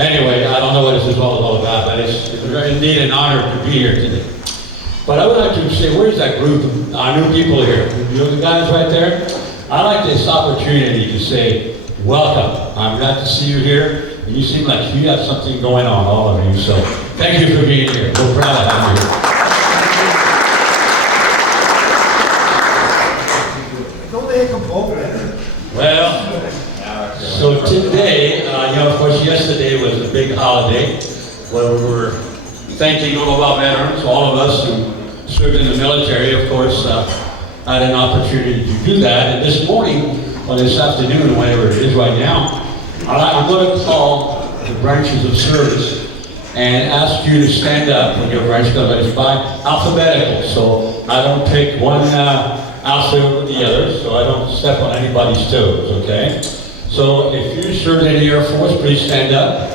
Anyway, I don't know what this is all about, but it's indeed an honor to be here today. But I would like to say, where's that group of our new people here? You know the guys right there? I'd like this opportunity to say, welcome. I'm glad to see you here. And you seem like you have something going on, all of you. So thank you for being here. We're proud to have you here. Well, so today, of course, yesterday was a big holiday where we were thanking all of our veterans, all of us who served in the military, of course, had an opportunity to do that. And this morning, or this afternoon, whatever it is right now, I'm going to call the branches of service and ask you to stand up when your branch goes by alphabetical. So I don't pick one outfit over the other, so I don't step on anybody's toes, okay? So if you served in the Air Force, please stand up.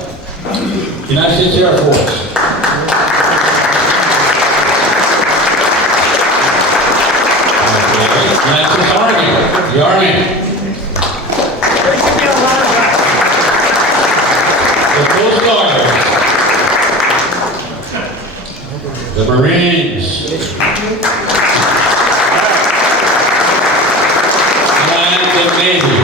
United States Air Force. Okay. United States Army. The Army. The Coast Guard. The Marines. And the Navy.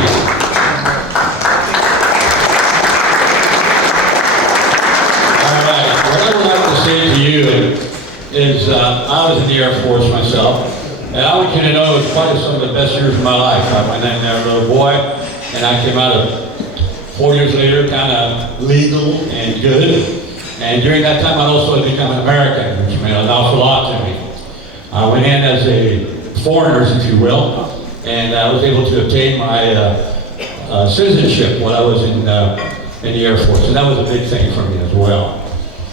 Is I was in the Air Force myself, and I want you to know it was probably some of the best years of my life. I went in there as a little boy, and I came out of 4 years later, kind of legal and good. And during that time, I also had become an American, which meant an awful lot to me. I went in as a foreigner, if you will, and I was able to obtain my citizenship while I was in the Air Force, and that was a big thing for me as well.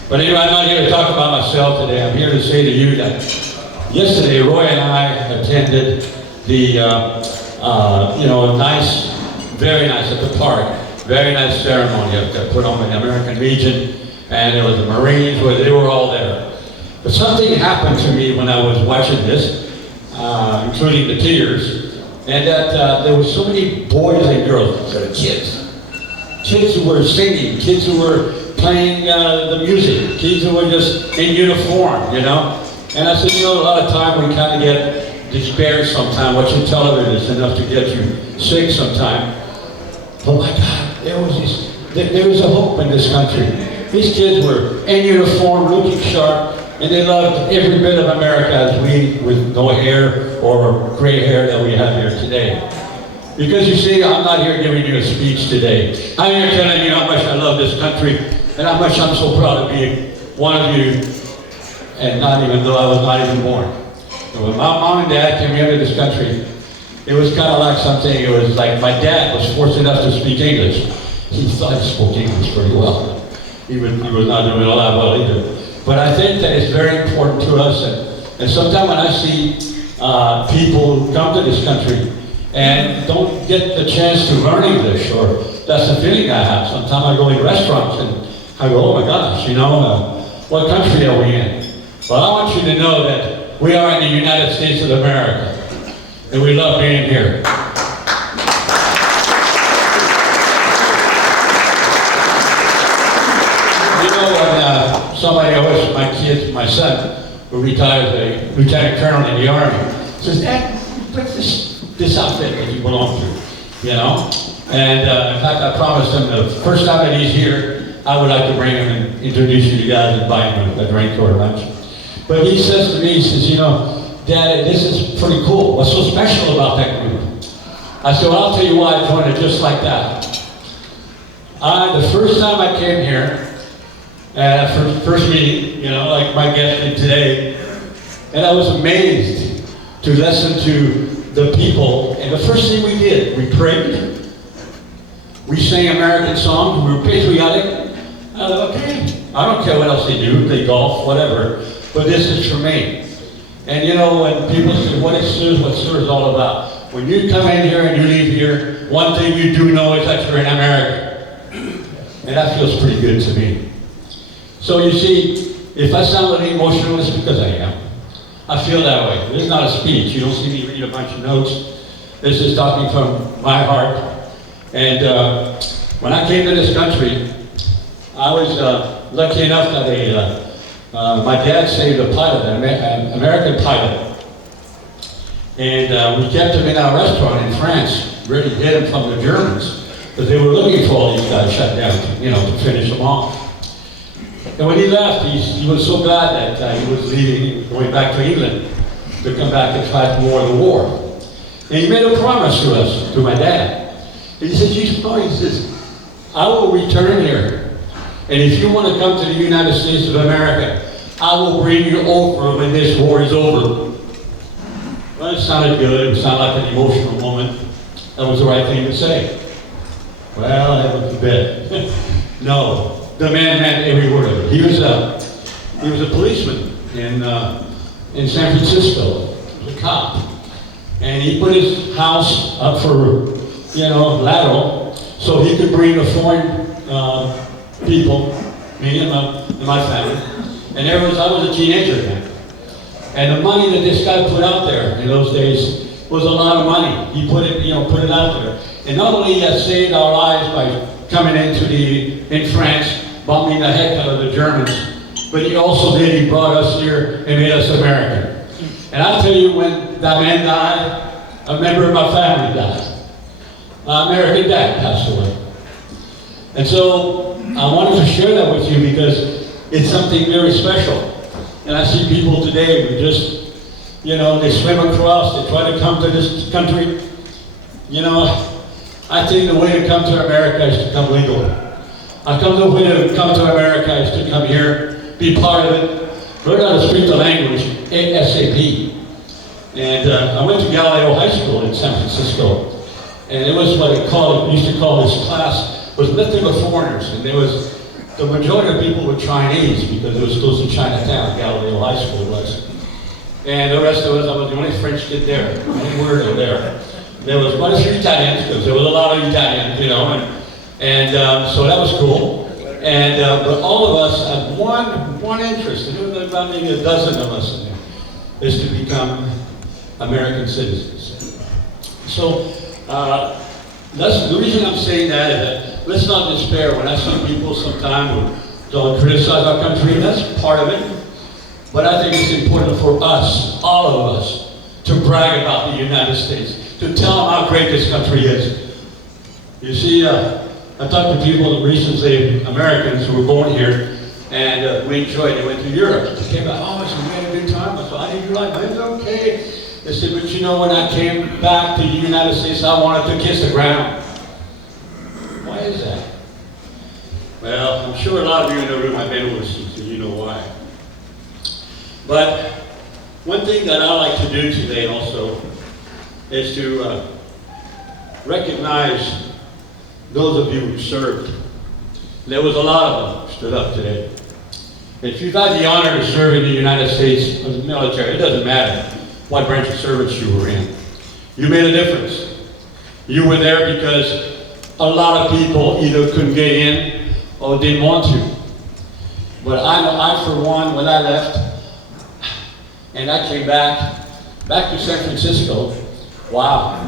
But anyway, I'm not here to talk about myself today. I'm here to say to you that yesterday, Roy and I attended the, nice, very nice at the park, very nice ceremony that put on in the American Legion, and it was the Marines, where they were all there. But something happened to me when I was watching this, including the tears, and that there were so many boys and girls, kids who were singing, kids who were playing the music, kids who were just in uniform, And I said, a lot of time we kind of get despair sometimes. Watching television is enough to get you sick sometimes. But my God, there was a hope in this country. These kids were in uniform, looking sharp, and they loved every bit of America as we, with no hair or gray hair that we have here today. Because you see, I'm not here giving you a speech today. I'm here telling you how much I love this country and how much I'm so proud to be one of you, and not even though I was not even born. And when my mom and dad came here to this country, it was kind of like something, it was like my dad was forced enough to speak English. He thought he spoke English pretty well. He was not doing all that well either. But I think that it's very important to us, and sometimes when I see people come to this country and don't get the chance to learn English, or that's the feeling I have. Sometimes I go in restaurants and I go, oh my gosh, what country are we in? Well, I want you to know that we are in the United States of America, and we love being here. Somebody always, my son, who retired as a lieutenant colonel in the Army, says, Dad, put this outfit that you belong to, And in fact, I promised him the first time that he's here, I would like to bring him and introduce you to guys and buy him a drink or a lunch. But he says to me, he says, Dad, this is pretty cool. What's so special about that group? I said, well, I'll tell you why I joined it just like that. The first time I came here, first meeting, like my guest did today, and I was amazed to listen to the people. And the first thing we did, we prayed, we sang American songs, we were patriotic. I thought, okay, I don't care what else they do, they golf, whatever, but this is for me. And when people say, what SIRS all about? When you come in here and you leave here, one thing you do know is that you're in America. And that feels pretty good to me. So you see, if I sound a little emotional, it's because I am. I feel that way. This is not a speech. You don't see me read a bunch of notes. This is talking from my heart. And when I came to this country, I was lucky enough that my dad saved a pilot, an American pilot. And we kept him in our restaurant in France, ready to hit him from the Germans, because they were looking for all these guys shut down, to finish them off. And when he left, he was so glad that he was leaving, going back to England, to come back and fight more of the war. And he made a promise to us, to my dad. He said, he says, I will return here. And if you want to come to the United States of America, I will bring you over when this war is over. Well, it sounded good. It sounded like an emotional moment. That was the right thing to say. Well, that was a bit. No, the man meant every word of it. He was a policeman in San Francisco. He was a cop. And he put his house up for, lateral, so he could bring the foreign people, me and my family. And I was a teenager then. And the money that this guy put out there in those days was a lot of money. He put it out there. And not only has saved our lives by coming in France, bombing the heck out of the Germans, but he also he brought us here and made us American. And I'll tell you, when that man died, a member of my family died. My American dad passed away. And so I wanted to share that with you because it's something very special. And I see people today who just, they swim across, they try to come to this country. I think the way to come to America is to come legal. The way to come to America is to come here, be part of it, learn how to speak the language ASAP. And I went to Galileo High School in San Francisco. And it was what we used to call this class, was nothing but foreigners. And the majority of people were Chinese because it was close to Chinatown, Galileo High School was. And the rest of us, I was the only French kid there, any word over there. There was quite a few Italians, because there was a lot of Italians, and so that was cool. And but all of us had one interest, and there was about maybe a dozen of us in there, is to become American citizens. So that's the reason I'm saying that is that let's not despair. When I see people sometimes who don't criticize our country, that's part of it. But I think it's important for us, all of us, to brag about the United States, to tell them how great this country is. You see, I talked to people recently, Americans who were born here, and we enjoyed it. They went to Europe. They came back, oh, I said, we had a good time. I said, how did you like it? It's okay. They said, but when I came back to the United States, I wanted to kiss the ground. Why is that? Well, I'm sure a lot of you in the room have been overseas, so you know why. But one thing that I like to do today also is to recognize those of you who served. There was a lot of them who stood up today. If you've had the honor to serve in the United States as a military, it doesn't matter what branch of service you were in. You made a difference. You were there because a lot of people either couldn't get in or didn't want to. But I for one, when I left, and I came back to San Francisco, wow,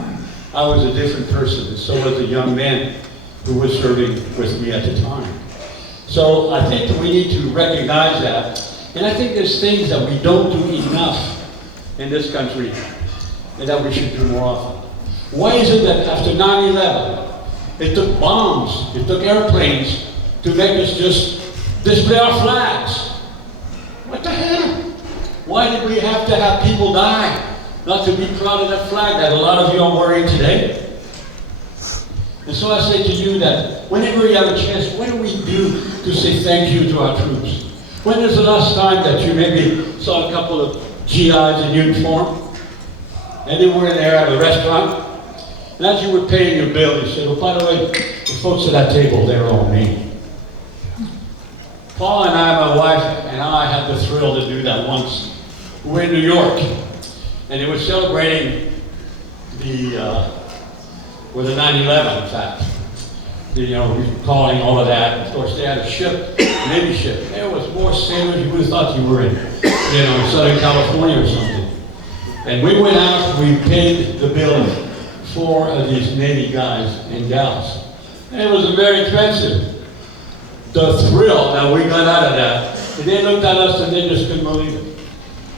I was a different person, and so was the young man who was serving with me at the time. So I think that we need to recognize that, and I think there's things that we don't do enough in this country, and that we should do more often. Why is it that after 9/11, it took bombs, it took airplanes to make us just display our flags? What the hell? Why did we have to have people die not to be proud of that flag that a lot of you are wearing today? And so I say to you that whenever you have a chance, what do we do to say thank you to our troops? When is the last time that you maybe saw a couple of GIs in uniform, and they were in there at a restaurant, and as you were paying your bill, you said, oh, by the way, the folks at that table, they're all me. Paul and I, my wife and I, had the thrill to do that once. We were in New York, and they were celebrating the 9/11, in fact. Recalling all of that. Of course, they had a ship, Navy ship. There was more sailors you would have thought you were in, Southern California or something. And we went out, we paid the bill for these Navy guys and gals. And it was very expensive. the thrill that we got out of that. And they looked at us and they just couldn't believe it.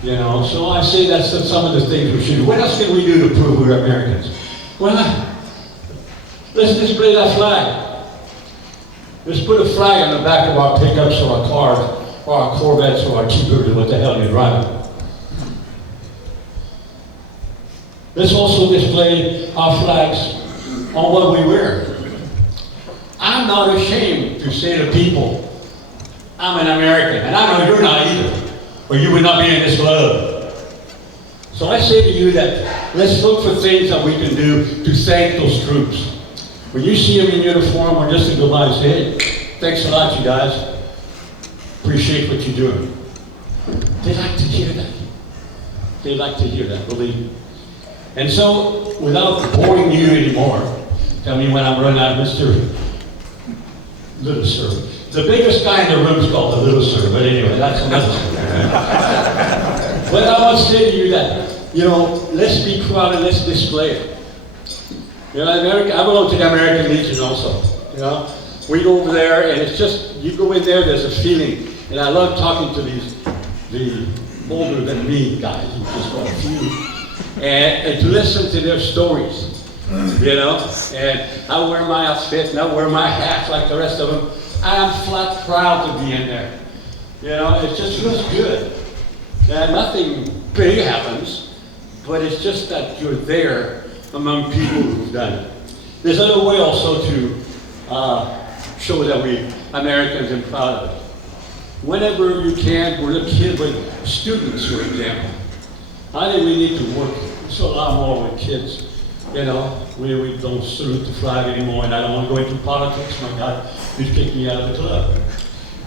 You know, so I say that's some of the things we should do. What else can we do to prove we're Americans? Well, let's display that flag. Let's put a flag on the back of our pickups or our cars or our Corvettes or our T-Birds or what the hell you're driving. Let's also display our flags on what we wear. I'm not ashamed to say to people, I'm an American, and I know you're not either, or you would not be in this club. So I say to you that let's look for things that we can do to thank those troops. When you see them in uniform, or just to go by and say, hey, thanks a lot, you guys. Appreciate what you're doing. They like to hear that. They like to hear that, believe me. And so, without boring you anymore, tell me when I'm running out, Mr. Little Sir. The biggest guy in the room is called the Little Sir, but anyway, that's another story. But I want to say to you that, you know, let's be proud and let's display it. You know, America, I belong to the American Legion also. You know, we go over there and it's just, you go in there, there's a feeling. And I love talking to the older than me guys, who just got a few. And to listen to their stories, you know, and I wear my outfit and I wear my hat like the rest of them. I am flat proud to be in there. You know, it just feels good. And nothing big happens, but it's just that you're there among people who've done it. There's another way also to show that we Americans are proud of it. Whenever you can, with students, for example, I think we need to work so a lot more with kids. You know, we don't salute the flag anymore, and I don't want to go into politics. My God, you'd kick me out of the club.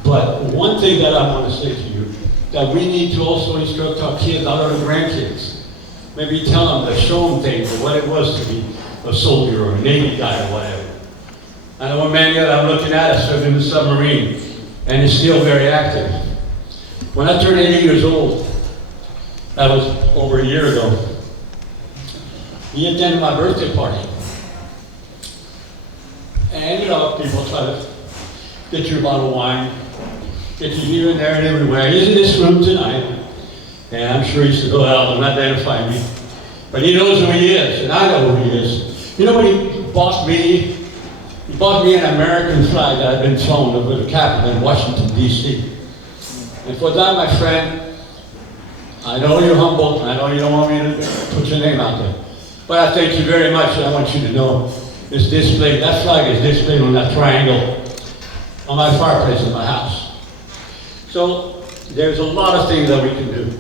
But one thing that I want to say to you, that we need to also instruct our kids, our grandkids. Maybe tell them, to show them things of what it was to be a soldier or a Navy guy or whatever. I know a man that I'm looking at served in the submarine, and is still very active. When I turned 80 years old, that was over a year ago, he attended my birthday party. And you know, people try to get you a bottle of wine, get you here and there and everywhere. He's in this room tonight. And I'm sure he said, oh, well, don't identify me. But he knows who he is, and I know who he is. You know what he bought me? He bought me an American flag that had been flown over the Capitol in Washington, D.C. And for that, my friend, I know you're humble, and I know you don't want me to put your name out there. But I thank you very much, and I want you to know it's displayed, that flag is displayed on that triangle on my fireplace in my house. So there's a lot of things that we can do.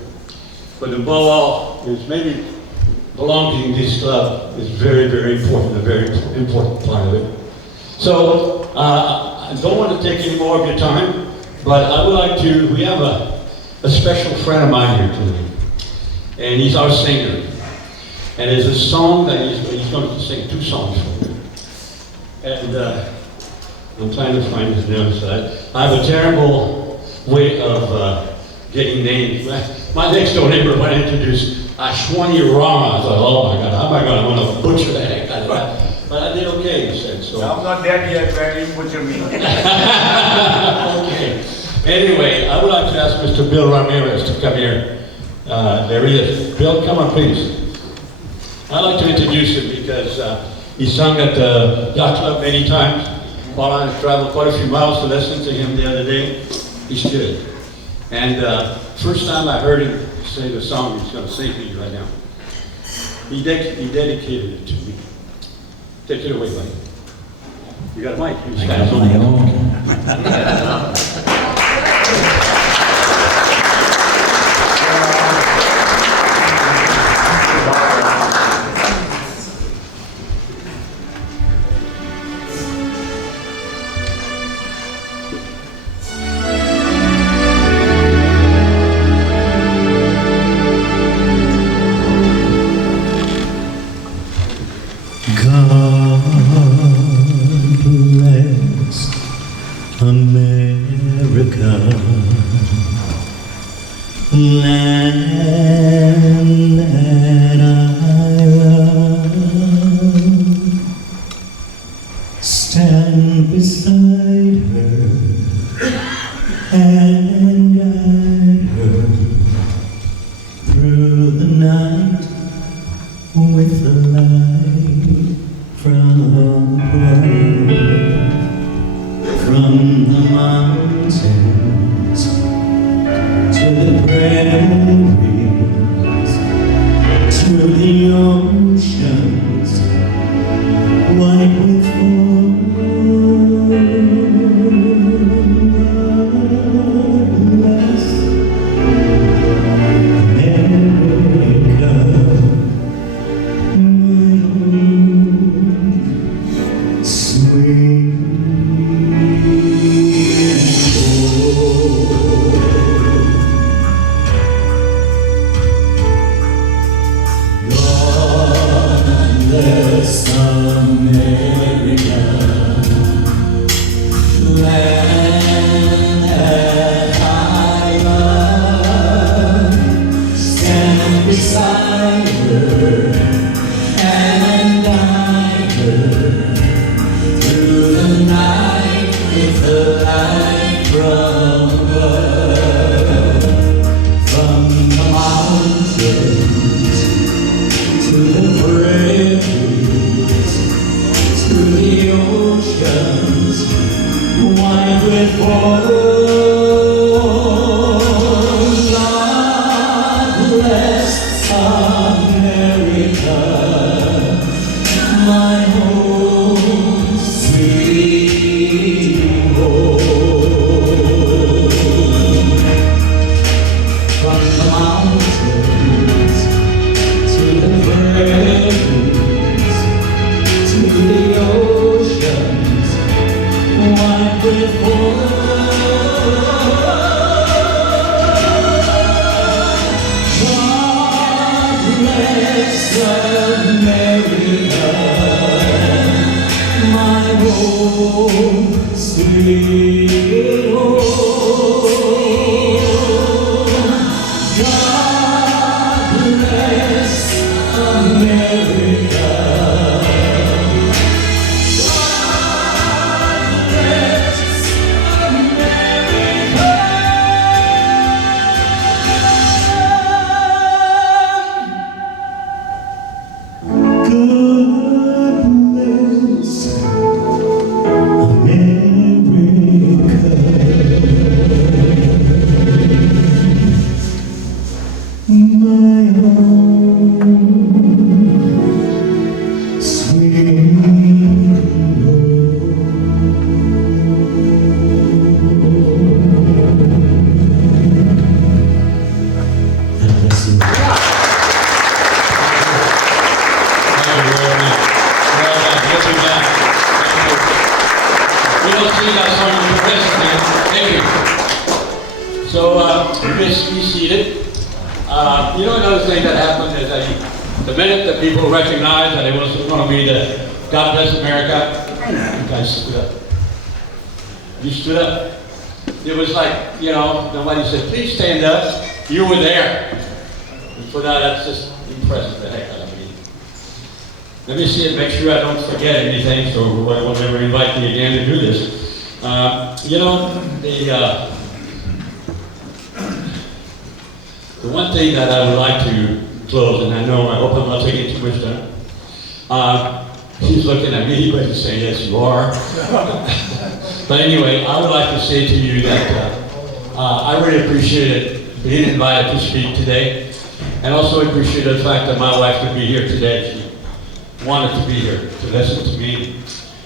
But above all, is maybe belonging to this club is very, very important, a very important part of it. So I don't want to take any more of your time, but I would like to, we have a special friend of mine here today, and he's our singer. And there's a song that he's going to sing, 2 songs for me. And I'm trying to find his name, so I have a terrible way of getting names. My next door neighbor when I introduced Ashwani Rama, I thought, oh my God, how am I going to butcher the heck out of that? But I did okay, he said. So. I'm not dead yet, man, you butcher me. Okay. Anyway, I would like to ask Mr. Bill Ramirez to come here. There he is. Bill, come on, please. I'd like to introduce him because he sung at the yacht club many times. While I traveled quite a few miles to listen to him the other day, he's good. And first time I heard him say the song he's going to sing for you right now, he dedicated it to me. Take it away, buddy. You got a mic? I got a mic. America, land that I love, stand beside her From the mountains to the prairies to the oceans white with foam. Bless America, my sweet. America, land that I love, stand beside her and guide her through the night with the light from above. From the mountains to the prairies to the oceans, wide with foam. God bless America, my home, sweet home. From the mountains to the prairies to the oceans, wide with foam. God bless America, my home, sweet home. God bless America. My home, sweet God bless you. Thank you very much. Well done. Get you back. Thank you. We don't see that song in the rest, man. Thank you. So, please be seated. You know, another thing that happened is that the minute that people recognized that it was going to be the God Bless America, you guys stood up. You stood up. It was like, you know, nobody said, please stand up. You were there. And for that, that's just impressive the heck out of me. Let me see and make sure I don't forget anything, so I will never invite me again to do this. You know, the one thing that I would like to close, and I hope I'm not taking too much time. He's looking at me, but he's saying, yes, you are. But anyway, I would like to say to you that I really appreciated being invited to speak today, and also appreciate the fact that my wife could be here today. She wanted to be here to listen to me.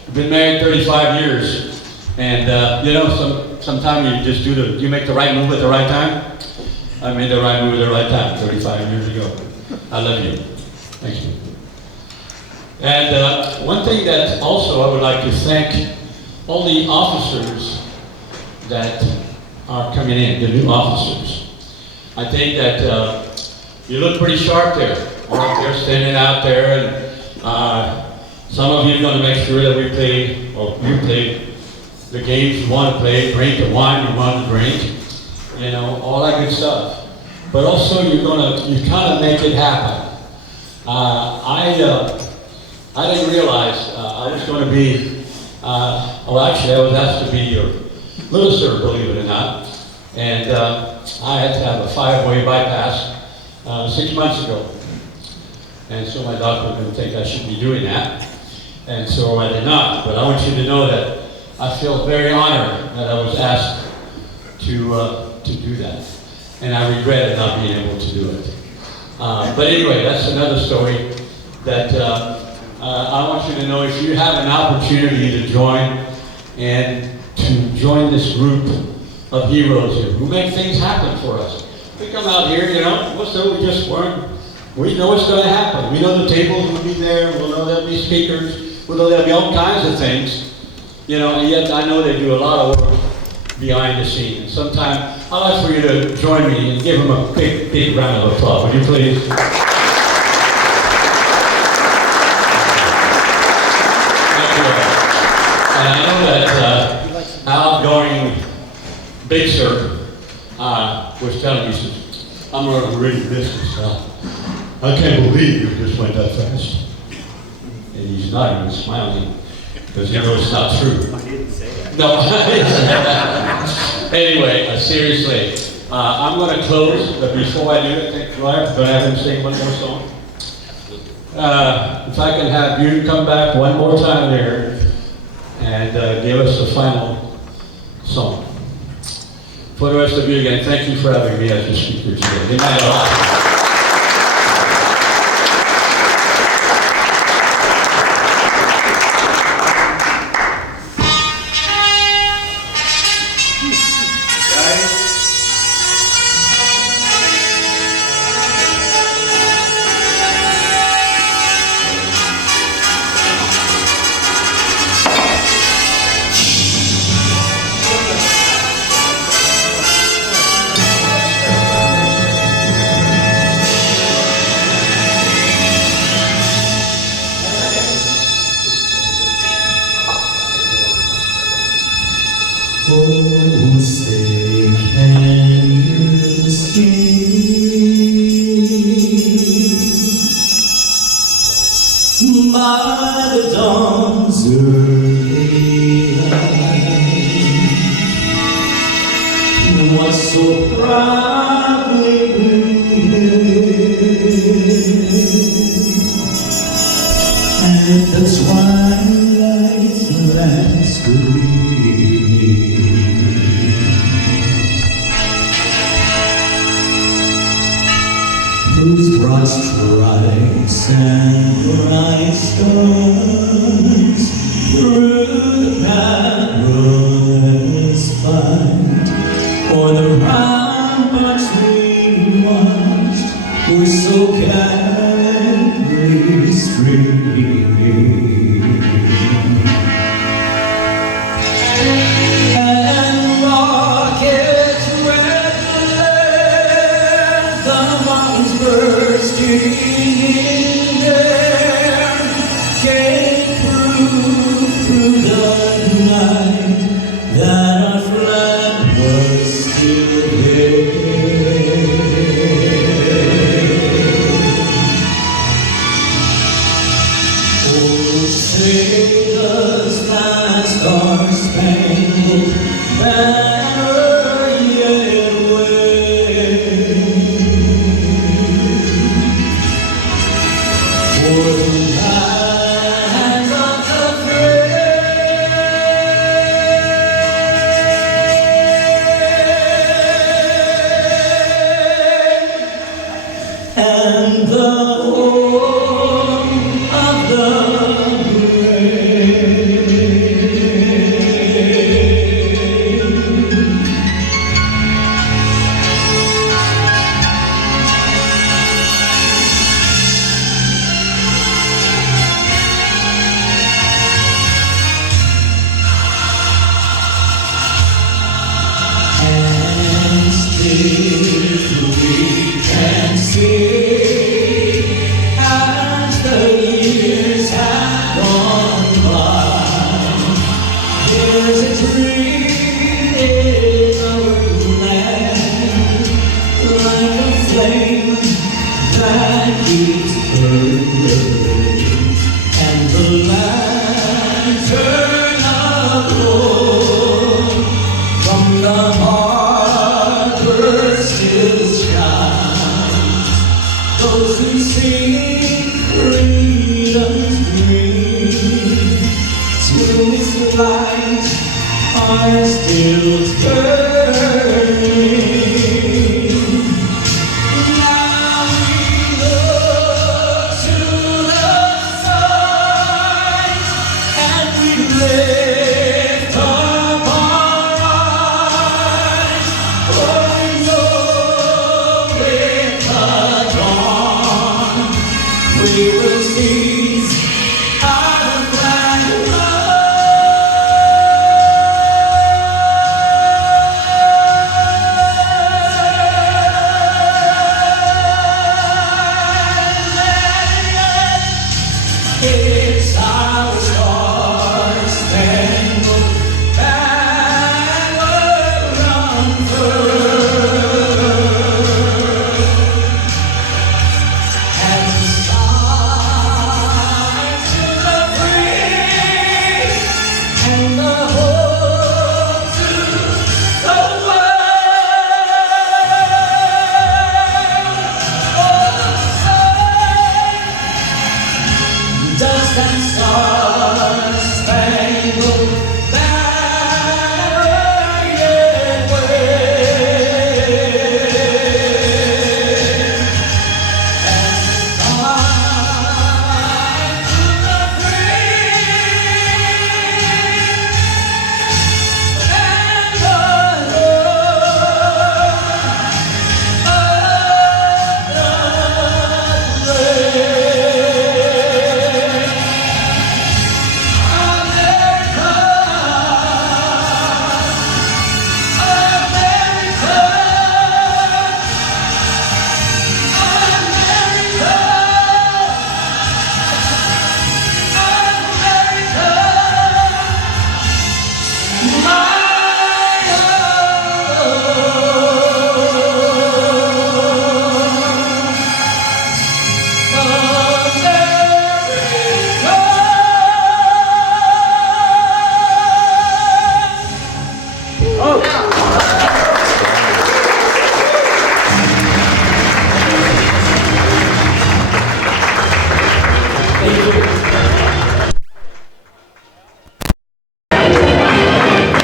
We've been married 35 years, and you know, sometimes you just you make the right move at the right time. I made the right move at the right time 35 years ago. I love you. Thank you. And one thing that also I would like to thank all the officers that are coming in, the new officers. I think that you look pretty sharp there. You're up there, standing out there, and some of you are going to make sure that we play, or you play the games you want to play, drink the wine you want to drink, you know, all that good stuff. But also you kind of make it happen. I didn't realize I was going to be, well actually I was asked to be your little sir, believe it or not. And I had to have a 5-way bypass 6 months ago. And so my doctor didn't think I should be doing that. And so I did not. But I want you to know that I feel very honored that I was asked to do that. And I regret not being able to do it. But anyway, that's another story that I want you to know. If you have an opportunity to join this group of heroes here who make things happen for us. We come out here, we just weren't. We know what's going to happen. We know the tables will be there. We'll know there'll be speakers. We'll know there'll be all kinds of things. And yet I know they do a lot of work behind the scenes. Sometime I'd like for you to join me and give them a big, big round of applause. Would you please? Thank you. And I know that outgoing Big Sir was telling me, he says, I'm going to really miss this stuff. I can't believe you just went that fast. And he's not even smiling because he knows it's not true. I didn't say that. No. Anyway, seriously, I'm going to close, but before I do, I think, do I have him sing one more song? If I can have you come back one more time there and give us the final song. For the rest of you again, thank you for having me as your speaker today. Good night, all. Oh, say, can you see by the dawn's early light what so proudly and the twilight last gleaming, whose broad stripes and bright stars through the perilous fight o'er the ramparts we watched were so gallantly streaming. And rockets red glare, the mountains bursting in air, gave proof through the night that our flag was still there. Oh, say does that star-spangled banner yet wave for the land of the brave and the home of the brave? And still we can see as the years have gone by, there's a dream in our land, like a flame that keeps burning, and the lantern aglow from the harbor still shines. Those who sing freedom's dream to its light I still turn